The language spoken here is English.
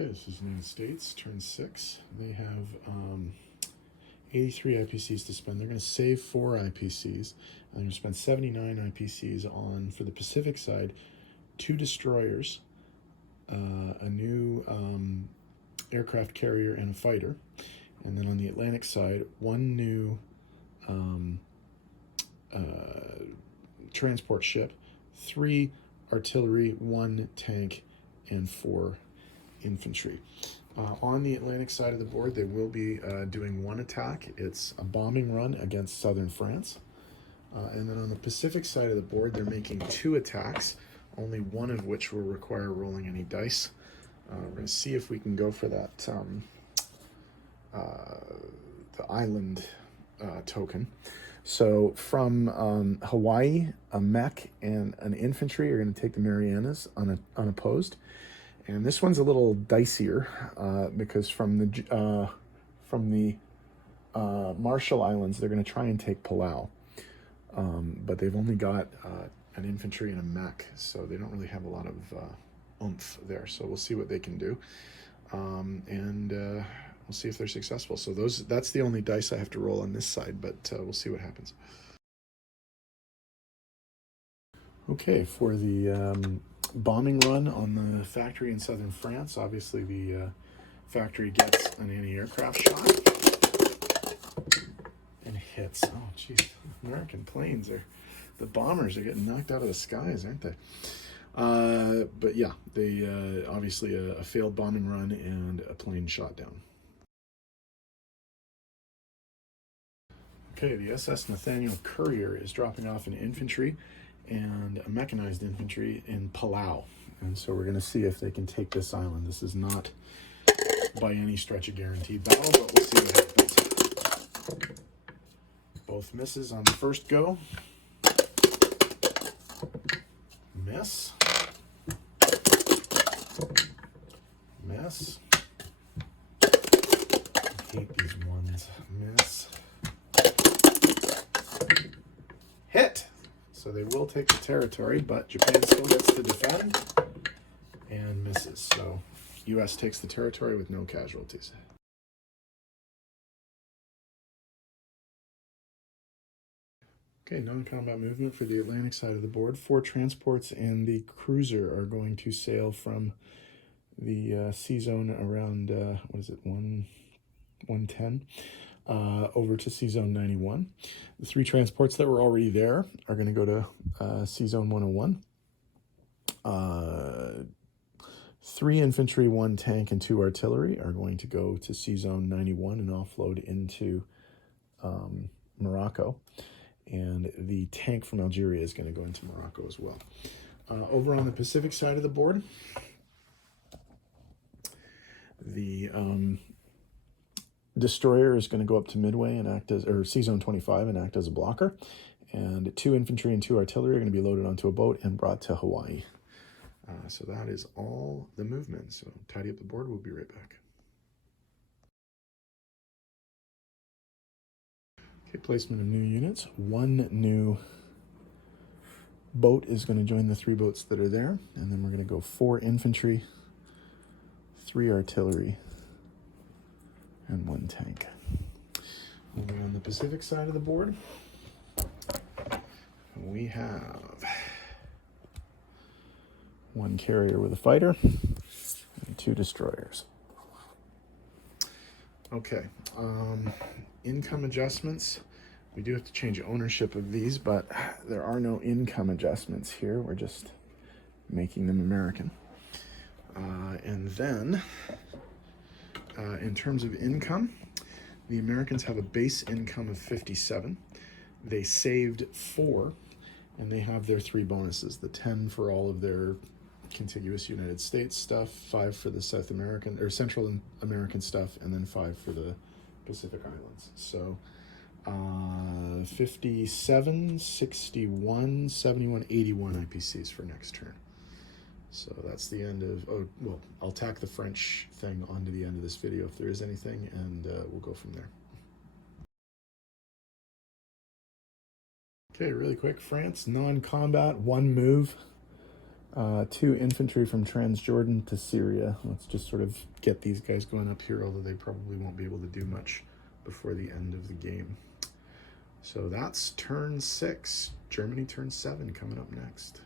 Okay, this is the United States, turn 6. They have 83 IPCs to spend. They're going to save 4 IPCs. They're going to spend 79 IPCs on, for the Pacific side, 2 destroyers, a new aircraft carrier and a fighter. And then on the Atlantic side, 1 new transport ship, 3 artillery, 1 tank, and 4 infantry. On the Atlantic side of the board, they will be doing 1 attack. It's a bombing run against southern France. And then on the Pacific side of the board, they're making 2 attacks, only 1 of which will require rolling any dice. We're going to see if we can go for that the island token. So from Hawaii, a mech and an infantry are going to take the Marianas unopposed. And this one's a little dicier because from the Marshall Islands, they're going to try and take Palau. But they've only got an infantry and a mech, so they don't really have a lot of oomph there. So we'll see what they can do. And we'll see if they're successful. So that's the only dice I have to roll on this side, but we'll see what happens. Okay, for the bombing run on the factory in southern France, obviously the factory gets an anti-aircraft shot and hits. Oh, geez, American planes the bombers are getting knocked out of the skies, aren't they? But yeah, they obviously a failed bombing run and a plane shot down. Okay, the SS Nathaniel Courier is dropping off an infantry and a mechanized infantry in Palau. And so we're going to see if they can take this island. This is not by any stretch a guaranteed battle, but we'll see what happens. Both misses on the first go. Miss. Miss. I hate these ones. Miss. Hit! So they will take the territory, but Japan still gets to defend and misses. So U.S. takes the territory with no casualties. Okay, non-combat movement for the Atlantic side of the board. 4 transports and the cruiser are going to sail from the sea zone around, 110, over to sea zone 91. The 3 transports that were already there are going to go to sea zone 101. 3 infantry, 1 tank, and 2 artillery are going to go to sea zone 91 and offload into Morocco. And the tank from Algeria is going to go into Morocco as well. Over on the Pacific side of the board, the destroyer is going to go up to Midway and act as, or sea zone 25 and act as a blocker. And 2 infantry and 2 artillery are going to be loaded onto a boat and brought to Hawaii. So that is all the movement. So tidy up the board. We'll be right back. Okay, placement of new units. 1 new boat is going to join the 3 boats that are there. And then we're going to go 4 infantry, 3 artillery, and 1 tank. Over on the Pacific side of the board, we have 1 carrier with a fighter and 2 destroyers. Okay, income adjustments. We do have to change ownership of these, but there are no income adjustments here. We're just making them American. And then, in terms of income, the Americans have a base income of 57. They saved 4, and they have their 3 bonuses, the 10 for all of their contiguous United States stuff, 5 for the South American or Central American stuff, and then 5 for the Pacific Islands. So 57, 61, 71, 81 IPCs for next turn. So that's the end of, oh, well, I'll tack the French thing onto the end of this video if there is anything, and we'll go from there. Okay, really quick, France, non-combat, 1 move. 2 infantry from Transjordan to Syria. Let's just sort of get these guys going up here, although they probably won't be able to do much before the end of the game. So that's turn 6. Germany turn 7 coming up next.